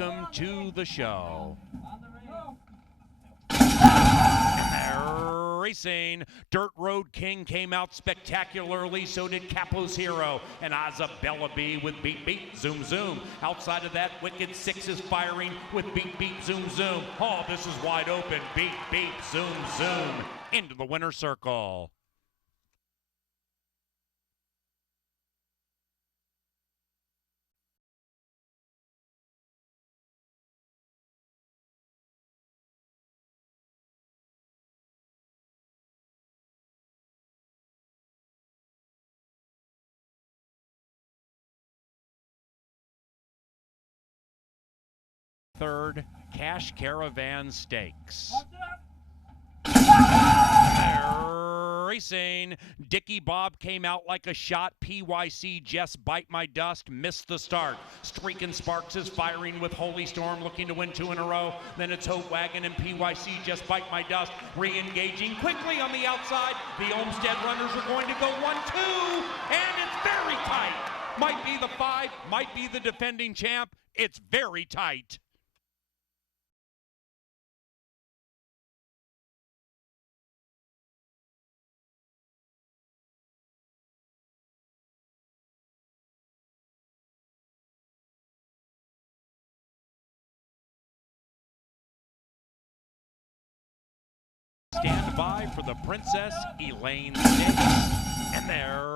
Welcome to the show. Racing. Dirt Road King came out spectacularly, so did Capo's Hero and Isabella B with Beat Beat Zoom Zoom. Outside of that, Wicked Six is firing with Beat Beat Zoom Zoom. Oh, this is wide open. Beat Beat Zoom Zoom into the winner's circle. Third, Cash Caravan Stakes. Racing. Dickie Bob came out like a shot. PYC Just Bite My Dust missed the start. Streakin' Sparks is firing with Holy Storm, looking to win 2 in a row. Then it's Hope Wagon and PYC Just Bite My Dust re-engaging quickly on the outside. The Olmsted runners are going to go 1-2, and it's very tight. Might be the 5, might be the defending champ. It's very tight. Stand by for the Princess Elaine Stakes. And they're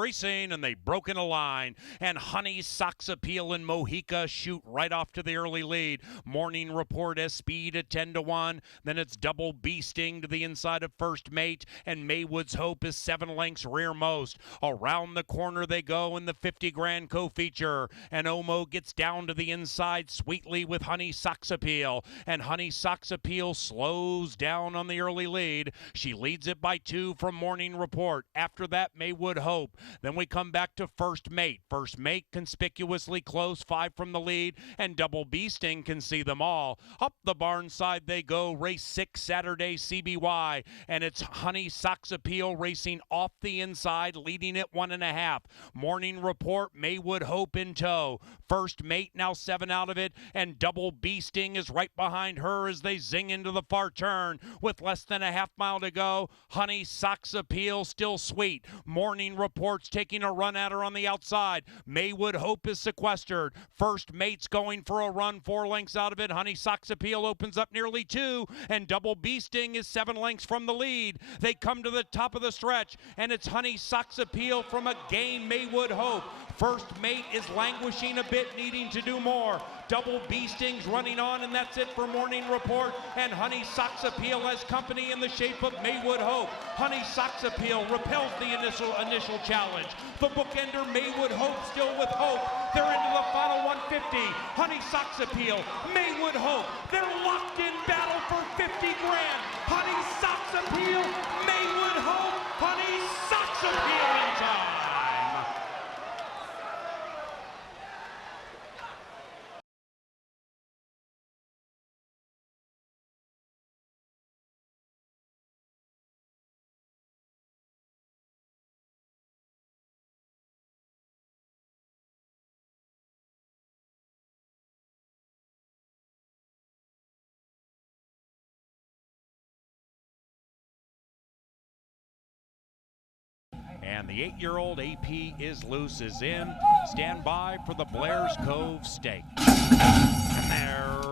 racing, and they've broken a line. And Honey Sox Appeal and Mojica shoot right off to the early lead. Morning Report has speed at 10-1. Then it's Double B Sting to the inside of First Mate, and Maywood's Hope is 7 lengths rearmost. Around the corner they go in the 50 grand co-feature, and Omo gets down to the inside sweetly with Honey Sox Appeal, and Honey Sox Appeal slows down on the early lead. She leads it by 2 from Morning Report. After that, Maywood Hope. Then we come back to First Mate. First Mate conspicuously close, 5 from the lead, and Double B Sting can see them all. Up the barn side they go, race 6 Saturday CBY, and it's Honey Sox Appeal racing off the inside, leading at 1.5. Morning Report, Maywood Hope in tow. First Mate now 7 out of it, and Double B Sting is right behind her as they zing into the far turn. With less than a half mile to go, Honey Sox Appeal still sweet. Morning Report's taking a run at her on the outside. Maywood Hope is sequestered. First Mate's going for a run, 4 lengths out of it. Honey Sox Appeal opens up nearly 2, and Double B Sting is 7 lengths from the lead. They come to the top of the stretch, and it's Honey Sox Appeal from a game Maywood Hope. First Mate is languishing a bit, needing to do more. Double B Sting's running on, and that's it for Morning Report. And Honey Sox Appeal has company in the shape of Maywood Hope. Honey Sox Appeal repels the initial challenge. The bookender Maywood Hope still with hope. They're into the final 150. Honey Sox Appeal, Maywood Hope. They're locked in battle for 50 grand. Honey Sox Appeal, Maywood Hope. Honey Sox Appeal in time. And the 8-year-old AP is loose, is in. Stand by for the Blair's Cove Stakes. And they're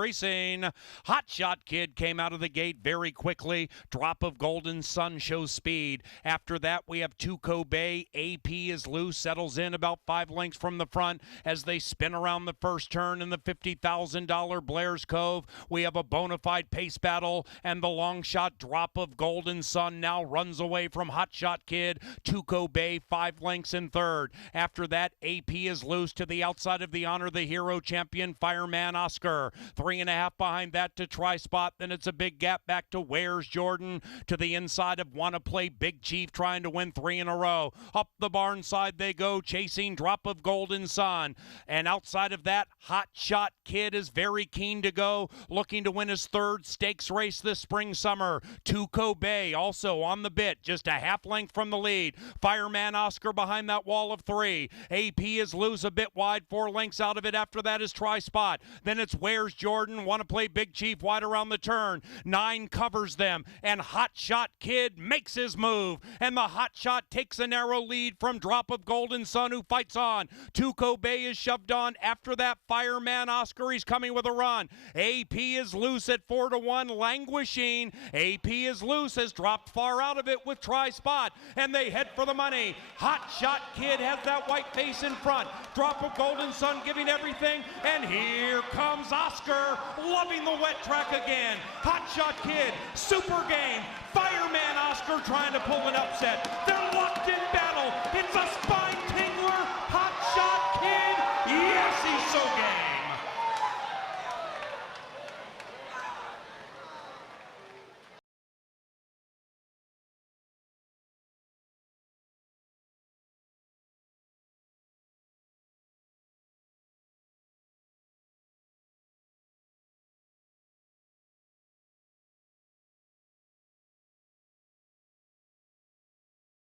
racing. Hot Shot Kid came out of the gate very quickly. Drop of Golden Sun shows speed. After that, we have Tuco Bay. AP is loose, settles in about 5 lengths from the front as they spin around the first turn in the $50,000 Blair's Cove. We have a bona fide pace battle, and the long shot Drop of Golden Sun now runs away from Hot Shot Kid. Tuco Bay 5 lengths in third. After that, AP is loose to the outside of the Honor the Hero champion Fireman Oscar. 3 3.5 behind that to Try Spot. Then it's a big gap back to Where's Jordan to the inside of Wanna Play Big Chief, trying to win 3 in a row. Up the barn side they go, chasing Drop of Golden Sun. And outside of that, Hot Shot Kid is very keen to go, looking to win his 3rd stakes race this spring-summer. Tuco Bay also on the bit, just a half length from the lead. Fireman Oscar behind that wall of 3. AP is loose, a bit wide, 4 lengths out of it. After that is Try Spot. Then it's Where's Jordan, Wanna Play Big Chief wide around the turn. 9 covers them, and Hot Shot Kid makes his move. And the Hot Shot takes a narrow lead from Drop of Golden Sun, who fights on. Tuco Bay is shoved on. After that, Fireman Oscar, he's coming with a run. AP is loose at 4-1, languishing. AP is loose, has dropped far out of it with Try Spot, and they head for the money. Hot Shot Kid has that white face in front. Drop of Golden Sun giving everything, and here comes Oscar, loving the wet track again. Hot Shot Kid, super game. Fireman Oscar trying to pull an upset. They're locked in battle. It's a spine tingler. Hot Shot Kid, yes, he's so game.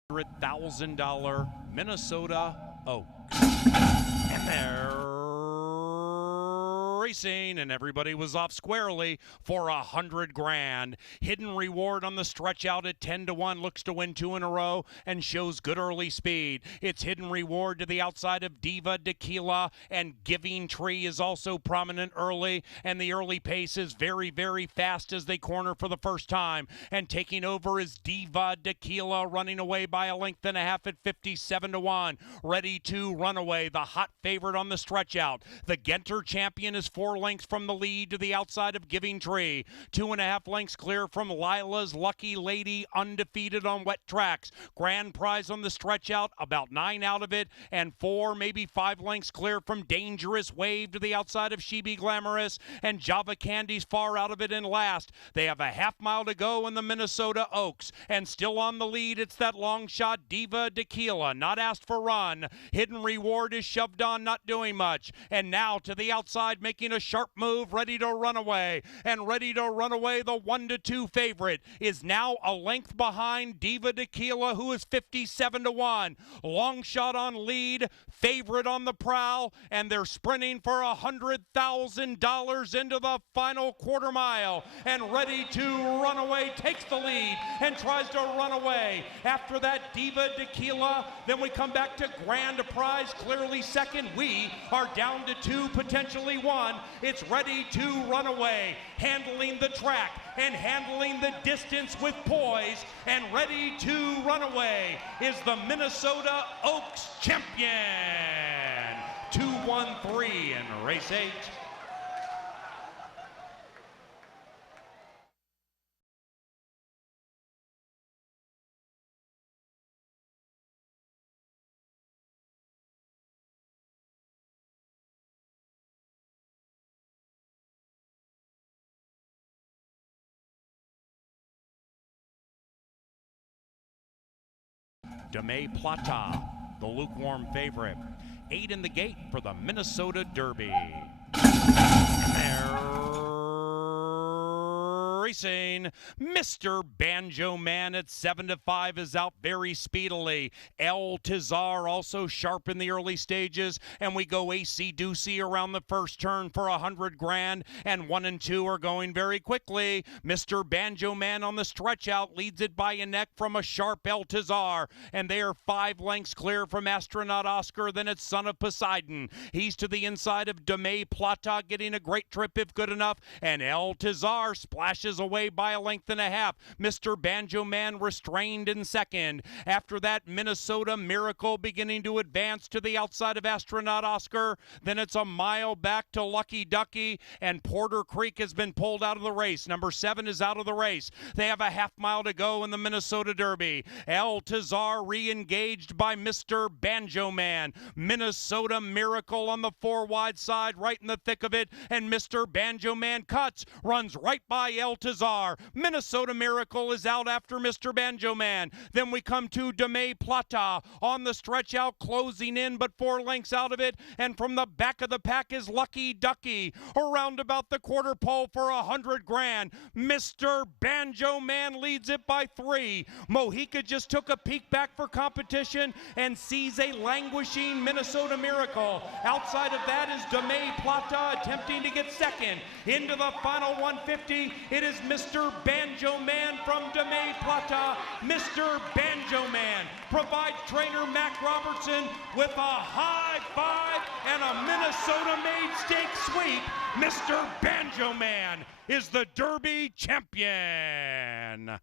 $100,000 Minnesota Oaks. And they're racing, and everybody was off squarely for $100,000. Hidden Reward on the stretch out at 10-1, looks to win 2 in a row and shows good early speed. It's Hidden Reward to the outside of Diva Tequila, and Giving Tree is also prominent early, and the early pace is very, very fast as they corner for the first time. And taking over is Diva Tequila, running away by 1.5 lengths at 57-1. Ready to run away, the hot favorite on the stretch out. The Genter champion is 4 lengths from the lead to the outside of Giving Tree. 2.5 lengths clear from Lila's Lucky Lady, undefeated on wet tracks. Grand prize on the stretch out, about 9 out of it, and 4, maybe 5 lengths clear from Dangerous Wave to the outside of She Be Glamorous, and Java Candy's far out of it in last. They have a half mile to go in the Minnesota Oaks, and still on the lead, it's that long shot Diva Tequila, not asked for run. Hidden Reward is shoved on, not doing much, and now to the outside, making a sharp move, ready to run away. And ready to run away, the 1-2 favorite is now a length behind Diva Tequila, who is 57-1. Long shot on lead, favorite on the prowl, and they're sprinting for $100,000 into the final quarter mile. And Ready to Run Away takes the lead and tries to run away. After that, Diva Tequila. Then we come back to Grand Prize, clearly second. We are down to 2, potentially 1. It's Ready to Run Away, handling the track and handling the distance with poise. And Ready to Run Away is the Minnesota Oaks champion. 2-1-3 in race 8. Deme Plata, the lukewarm favorite. 8 in the gate for the Minnesota Derby. And they're racing. Mr. Banjo Man at 7-5 is out very speedily. El Tizar also sharp in the early stages, and we go AC Doocy around the first turn for $100,000, and 1 and 2 are going very quickly. Mr. Banjo Man on the stretch out leads it by a neck from a sharp El Tizar, and they are 5 lengths clear from Astronaut Oscar. Then it's Son of Poseidon. He's to the inside of Deme Plata, getting a great trip if good enough, and El Tizar splashes inches away by a length and a half. Mr. Banjo Man restrained in second. After that, Minnesota Miracle beginning to advance to the outside of Astronaut Oscar. Then it's a mile back to Lucky Ducky, and Porter Creek has been pulled out of the race. Number 7 is out of the race. They have a half mile to go in the Minnesota Derby. El Tazar re-engaged by Mr. Banjo Man. Minnesota Miracle on the 4 wide side, right in the thick of it, and Mr. Banjo Man cuts, runs right by El Tazar. Minnesota Miracle is out after Mr. Banjo Man. Then we come to Deme Plata on the stretch out, closing in, but 4 lengths out of it, and from the back of the pack is Lucky Ducky. Around about the quarter pole for $100 grand. Mr. Banjo Man leads it by 3. Mojica just took a peek back for competition and sees a languishing Minnesota Miracle. Outside of that is Deme Plata attempting to get second. Into the final 150, it is Mr. Banjo Man from Deme Plata. Mr. Banjo Man provides trainer Mac Robertson with a high five and a Minnesota-made stake sweep. Mr. Banjo Man is the Derby champion.